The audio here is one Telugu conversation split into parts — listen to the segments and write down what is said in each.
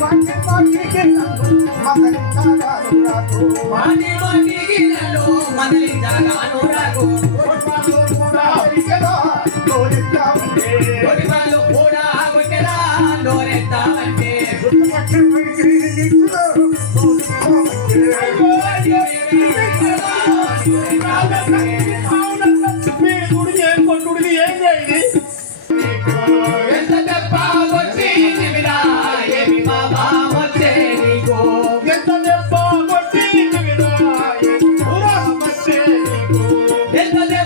వాటి మాటికి నన్ను మదలించగాను రాకు. నన్ను రాకు. కోట్పాలు కూడా అడిగేదా, తోడెత్తామంటే. కొడిమల్లు కూడా కొట్టెరా నోరెత్తామంటే.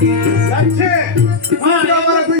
Sanchez, come on, come on.